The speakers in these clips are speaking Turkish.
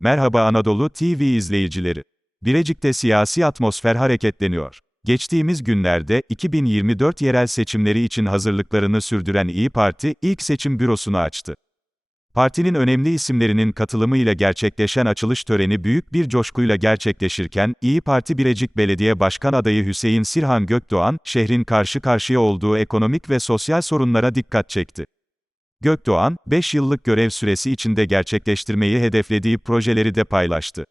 Merhaba Anadolu TV izleyicileri. Birecik'te siyasi atmosfer hareketleniyor. Geçtiğimiz günlerde 2024 yerel seçimleri için hazırlıklarını sürdüren İyi Parti ilk seçim bürosunu açtı. Partinin önemli isimlerinin katılımıyla gerçekleşen açılış töreni büyük bir coşkuyla gerçekleşirken, İyi Parti Birecik Belediye Başkan adayı Hüseyin Sirhan Gökdoğan, şehrin karşı karşıya olduğu ekonomik ve sosyal sorunlara dikkat çekti. Gökdoğan, 5 yıllık görev süresi içinde gerçekleştirmeyi hedeflediği projeleri de paylaştı.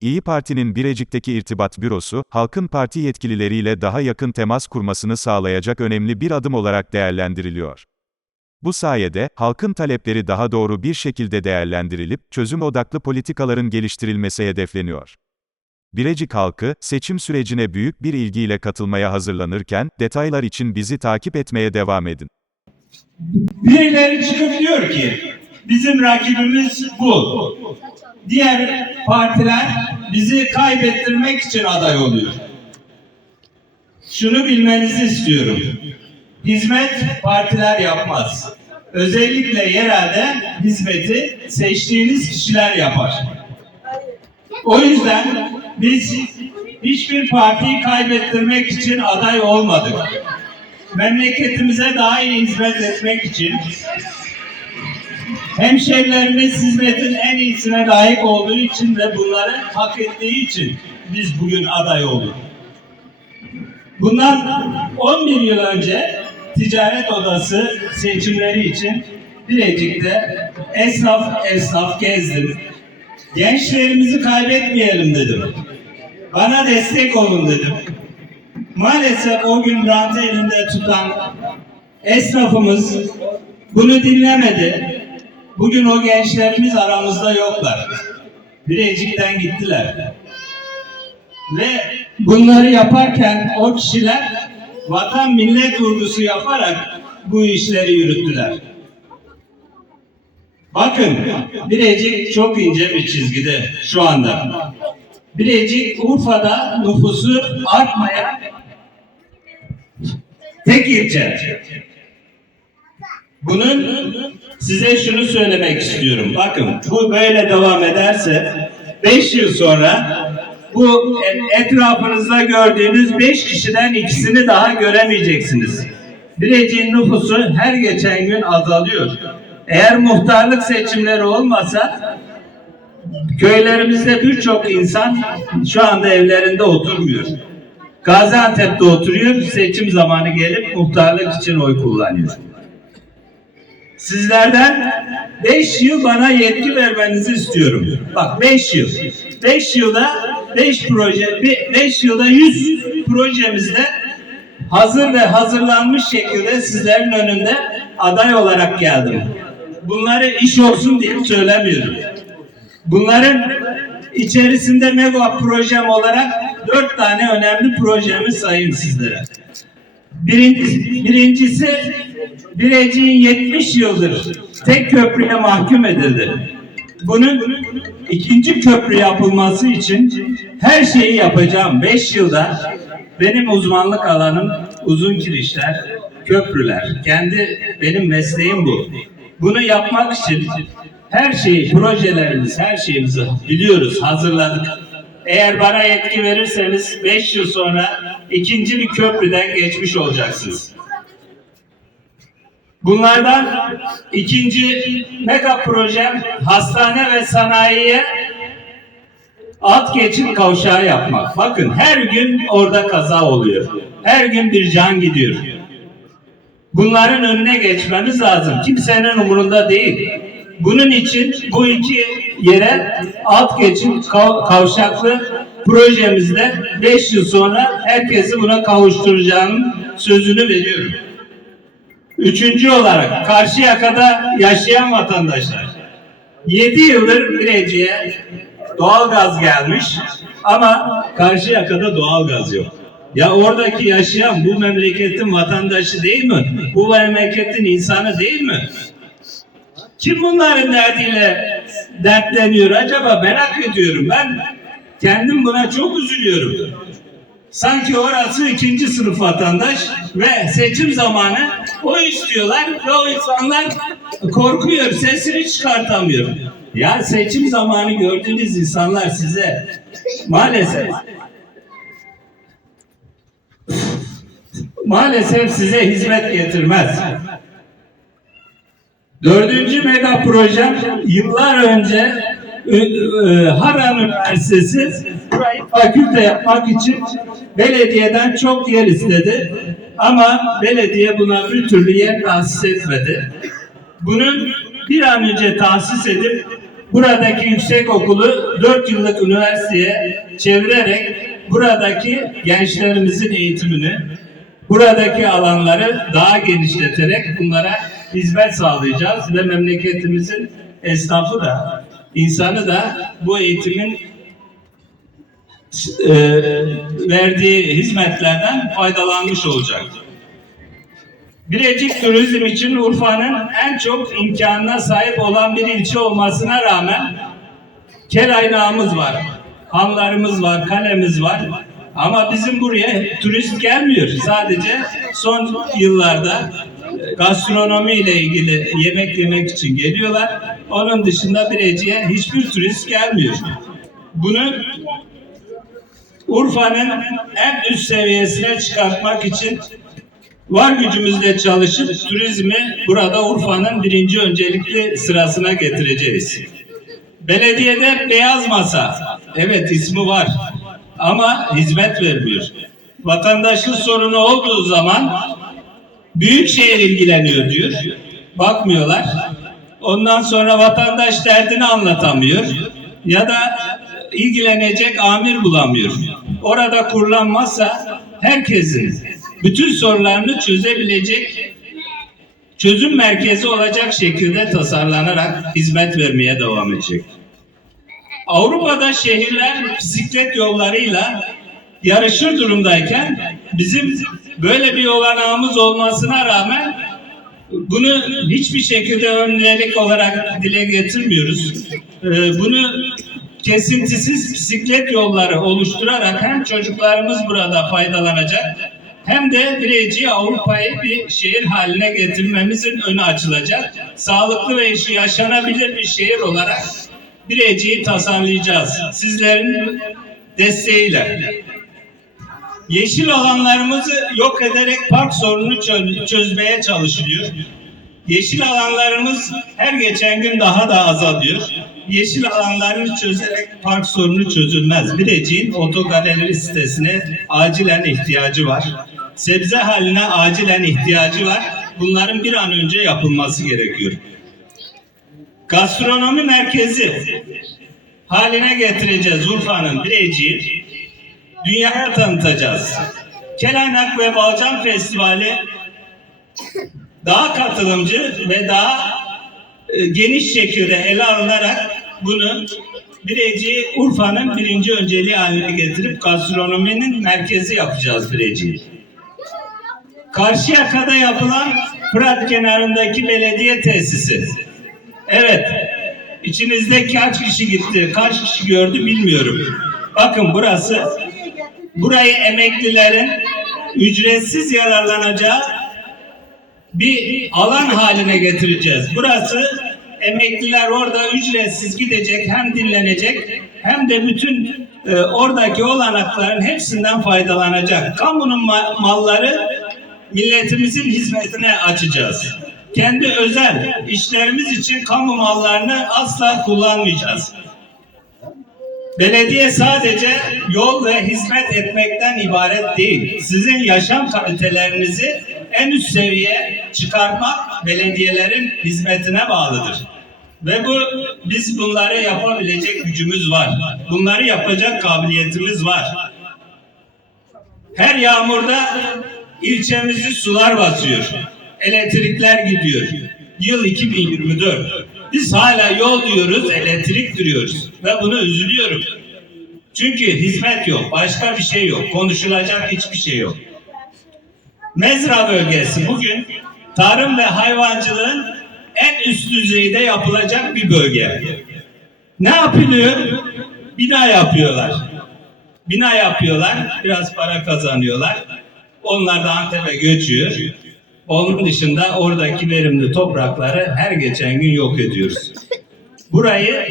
İyi Parti'nin Birecik'teki irtibat bürosu, halkın parti yetkilileriyle daha yakın temas kurmasını sağlayacak önemli bir adım olarak değerlendiriliyor. Bu sayede, halkın talepleri daha doğru bir şekilde değerlendirilip, çözüm odaklı politikaların geliştirilmesi hedefleniyor. Birecik halkı, seçim sürecine büyük bir ilgiyle katılmaya hazırlanırken, detaylar için bizi takip etmeye devam edin. Birileri çıkıp diyor ki bizim rakibimiz bu. Diğer partiler bizi kaybettirmek için aday oluyor. Şunu bilmenizi istiyorum. Hizmet partiler yapmaz. Özellikle yerelde hizmeti seçtiğiniz kişiler yapar. O yüzden biz hiçbir partiyi kaybettirmek için aday olmadık memleketimize daha iyi hizmet etmek için hemşehrilerimiz hizmetin en iyisine layık olduğu için ve bunları hak ettiği için biz bugün aday olduk. Bundan 11 yıl önce ticaret odası seçimleri için Bilecik'te esnaf esnaf gezdim. Gençlerimizi kaybetmeyelim dedim. Bana destek olun dedim. Maalesef o gün rantı elinde tutan esnafımız bunu dinlemedi. Bugün o gençlerimiz aramızda yoklar. Birecik'ten gittiler. Ve bunları yaparken o kişiler vatan millet vurgusu yaparak bu işleri yürüttüler. Bakın Birecik çok ince bir çizgide şu anda. Birecik Urfa'da nüfusu artmaya tek ilçe. Bunun size şunu söylemek istiyorum. Bakın bu böyle devam ederse 5 yıl sonra bu e- etrafınızda gördüğünüz 5 kişiden ikisini daha göremeyeceksiniz. Bilecik'in nüfusu her geçen gün azalıyor. Eğer muhtarlık seçimleri olmasa köylerimizde birçok insan şu anda evlerinde oturmuyor. Gaziantep'te oturuyor, seçim zamanı gelip muhtarlık için oy kullanıyor. Sizlerden 5 yıl bana yetki vermenizi istiyorum. Bak 5 yıl. 5 yılda 5 proje, 5 yılda 100 projemizde hazır ve hazırlanmış şekilde sizlerin önünde aday olarak geldim. Bunları iş olsun diye söylemiyorum. Bunların içerisinde mega projem olarak dört tane önemli projemi sayayım sizlere. Birincisi, birincisi Birecik'in 70 yıldır tek köprüye mahkum edildi. Bunun ikinci köprü yapılması için her şeyi yapacağım. 5 yılda benim uzmanlık alanım uzun kirişler, köprüler. Kendi benim mesleğim bu. Bunu yapmak için her şeyi, projelerimiz, her şeyimizi biliyoruz, hazırladık. Eğer bana yetki verirseniz 5 yıl sonra ikinci bir köprüden geçmiş olacaksınız. Bunlardan ikinci mega projem hastane ve sanayiye alt geçit kavşağı yapmak. Bakın her gün orada kaza oluyor. Her gün bir can gidiyor. Bunların önüne geçmemiz lazım. Kimsenin umurunda değil. Bunun için bu iki yere alt geçit kav- kavşaklı projemizde 5 yıl sonra herkesi buna kavuşturacağının sözünü veriyorum. Üçüncü olarak Karşıyaka'da yaşayan vatandaşlar. 7 yıldır Birecik'e doğalgaz gelmiş ama Karşıyaka'da doğalgaz yok. Ya oradaki yaşayan bu memleketin vatandaşı değil mi? Bu memleketin insanı değil mi? Kim bunların derdiyle dertleniyor acaba merak ediyorum. Ben kendim buna çok üzülüyorum. Sanki orası ikinci sınıf vatandaş ve seçim zamanı o istiyorlar ve o insanlar korkuyor, sesini çıkartamıyor. Ya seçim zamanı gördüğünüz insanlar size maalesef maalesef size hizmet getirmez. Dördüncü mega projem yıllar önce Harran Üniversitesi burayı fakülte yapmak için belediyeden çok yer istedi. Ama belediye buna bir türlü yer tahsis etmedi. Bunun bir an önce tahsis edip buradaki yüksek okulu 4 yıllık üniversiteye çevirerek buradaki gençlerimizin eğitimini, buradaki alanları daha genişleterek bunlara hizmet sağlayacağız ve memleketimizin esnafı da, insanı da bu eğitimin e, verdiği hizmetlerden faydalanmış olacak. Birecik turizm için Urfa'nın en çok imkanına sahip olan bir ilçe olmasına rağmen kelaynağımız var, hanlarımız var, kalemiz var. Ama bizim buraya turist gelmiyor. Sadece son yıllarda gastronomi ile ilgili yemek yemek için geliyorlar. Onun dışında Birecik'e hiçbir turist gelmiyor. Bunu Urfa'nın en üst seviyesine çıkartmak için var gücümüzle çalışıp turizmi burada Urfa'nın birinci öncelikli sırasına getireceğiz. Belediyede beyaz masa, evet ismi var ama hizmet vermiyor. Vatandaşın sorunu olduğu zaman Büyükşehir ilgileniyor diyor. Bakmıyorlar. Ondan sonra vatandaş derdini anlatamıyor. Ya da ilgilenecek amir bulamıyor. Orada kurulan masa herkesin bütün sorunlarını çözebilecek çözüm merkezi olacak şekilde tasarlanarak hizmet vermeye devam edecek. Avrupa'da şehirler bisiklet yollarıyla yarışır durumdayken bizim böyle bir olanağımız olmasına rağmen bunu hiçbir şekilde önlerik olarak dile getirmiyoruz. Ee, bunu kesintisiz bisiklet yolları oluşturarak hem çocuklarımız burada faydalanacak hem de Birecik'i Avrupa'yı bir şehir haline getirmemizin önü açılacak. Sağlıklı ve yaşanabilir bir şehir olarak Birecik'i tasarlayacağız. Sizlerin desteğiyle. Yeşil alanlarımızı yok ederek park sorununu çö- çözmeye çalışılıyor. Yeşil alanlarımız her geçen gün daha da azalıyor. Yeşil alanlarını çözerek park sorunu çözülmez. Birecik'in otogaleri sitesine acilen ihtiyacı var. Sebze haline acilen ihtiyacı var. Bunların bir an önce yapılması gerekiyor. Gastronomi merkezi haline getireceğiz Urfa'nın Birecik'i dünyaya tanıtacağız. Kelaynak ve Balcan Festivali daha katılımcı ve daha e, geniş şekilde ele alınarak bunu Birecik'i Urfa'nın birinci önceliği haline getirip gastronominin merkezi yapacağız Birecik'i. Karşıyaka'da yapılan Fırat kenarındaki belediye tesisi. Evet, içinizde kaç kişi gitti, kaç kişi gördü bilmiyorum. Bakın burası burayı emeklilerin ücretsiz yararlanacağı bir alan haline getireceğiz. Burası emekliler orada ücretsiz gidecek, hem dinlenecek hem de bütün e, oradaki olanakların hepsinden faydalanacak. Kamunun ma- malları milletimizin hizmetine açacağız. Kendi özel işlerimiz için kamu mallarını asla kullanmayacağız. Belediye sadece yol ve hizmet etmekten ibaret değil. Sizin yaşam kalitelerinizi en üst seviyeye çıkarmak belediyelerin hizmetine bağlıdır. Ve bu biz bunları yapabilecek gücümüz var. Bunları yapacak kabiliyetimiz var. Her yağmurda ilçemizi sular basıyor. Elektrikler gidiyor. Yıl 2024. Biz hala yol diyoruz, elektrik diyoruz. Ve buna üzülüyorum. Çünkü hizmet yok, başka bir şey yok, konuşulacak hiçbir şey yok. Mezra bölgesi bugün tarım ve hayvancılığın en üst düzeyde yapılacak bir bölge. Ne yapılıyor? Bina yapıyorlar. Bina yapıyorlar, biraz para kazanıyorlar. Onlar da Antep'e göçüyor. Onun dışında oradaki verimli toprakları her geçen gün yok ediyoruz. burayı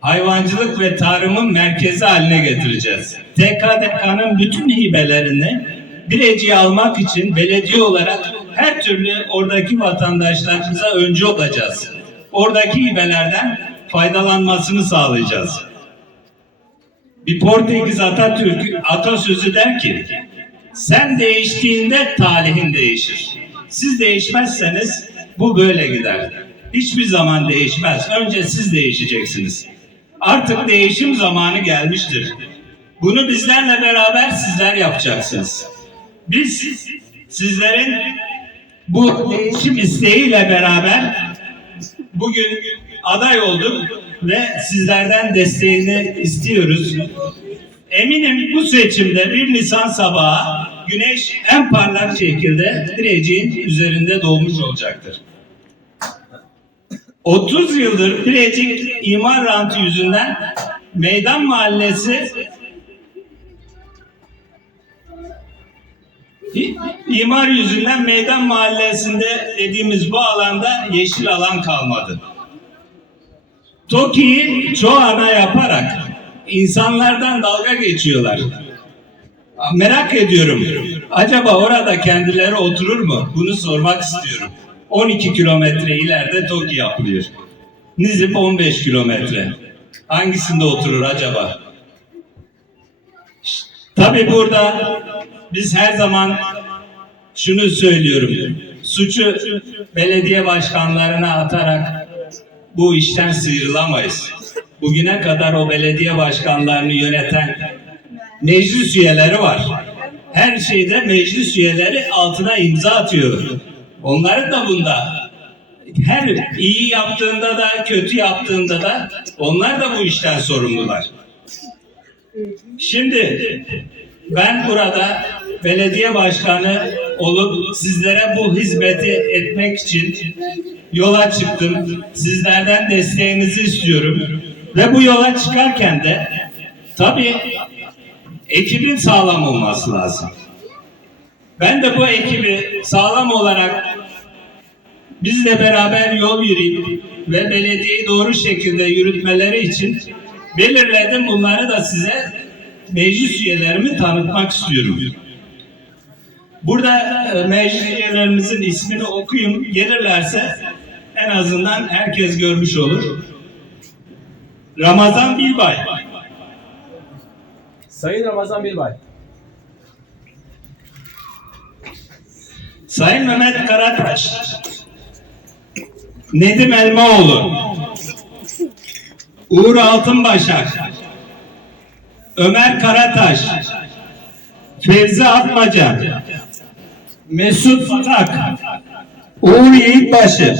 hayvancılık ve tarımın merkezi haline getireceğiz. TKDK'nın bütün hibelerini Birecik'e almak için belediye olarak her türlü oradaki vatandaşlarımıza öncü olacağız. Oradaki hibelerden faydalanmasını sağlayacağız. Bir Portekiz Atatürk atasözü der ki sen değiştiğinde talihin değişir. Siz değişmezseniz bu böyle gider. Hiçbir zaman değişmez. Önce siz değişeceksiniz. Artık değişim zamanı gelmiştir. Bunu bizlerle beraber sizler yapacaksınız. Biz sizlerin bu değişim isteğiyle beraber bugün aday olduk ve sizlerden desteğini istiyoruz. Eminim bu seçimde 1 Nisan sabahı güneş en parlak şekilde Birecik'in üzerinde doğmuş olacaktır. 30 yıldır Birecik imar rantı yüzünden Meydan Mahallesi imar yüzünden Meydan Mahallesi'nde dediğimiz bu alanda yeşil alan kalmadı. TOKİ'yi çoğu ana yaparak insanlardan dalga geçiyorlar. Merak ediyorum. Acaba orada kendileri oturur mu? Bunu sormak istiyorum. 12 kilometre ileride TOKİ yapılıyor. Nizip 15 kilometre. Hangisinde oturur acaba? Tabi burada biz her zaman şunu söylüyorum. Suçu belediye başkanlarına atarak bu işten sıyrılamayız. Bugüne kadar o belediye başkanlarını yöneten meclis üyeleri var. Her şeyde meclis üyeleri altına imza atıyor. Onların da bunda her iyi yaptığında da kötü yaptığında da onlar da bu işten sorumlular. Şimdi ben burada belediye başkanı olup sizlere bu hizmeti etmek için yola çıktım. Sizlerden desteğinizi istiyorum. Ve bu yola çıkarken de tabii ekibin sağlam olması lazım. Ben de bu ekibi sağlam olarak bizle beraber yol yürüyüp ve belediyeyi doğru şekilde yürütmeleri için belirledim. Bunları da size meclis üyelerimi tanıtmak istiyorum. Burada e, meclis üyelerimizin ismini okuyayım. Gelirlerse en azından herkes görmüş olur. Ramazan Bilbay, Sayın Ramazan Bilbay. Sayın Mehmet Karataş, Nedim Elmaoğlu, Uğur Altınbaşak, Ömer Karataş, Fevzi Atmaca, Mesut Fatak, Uğur Yiğitbaşı,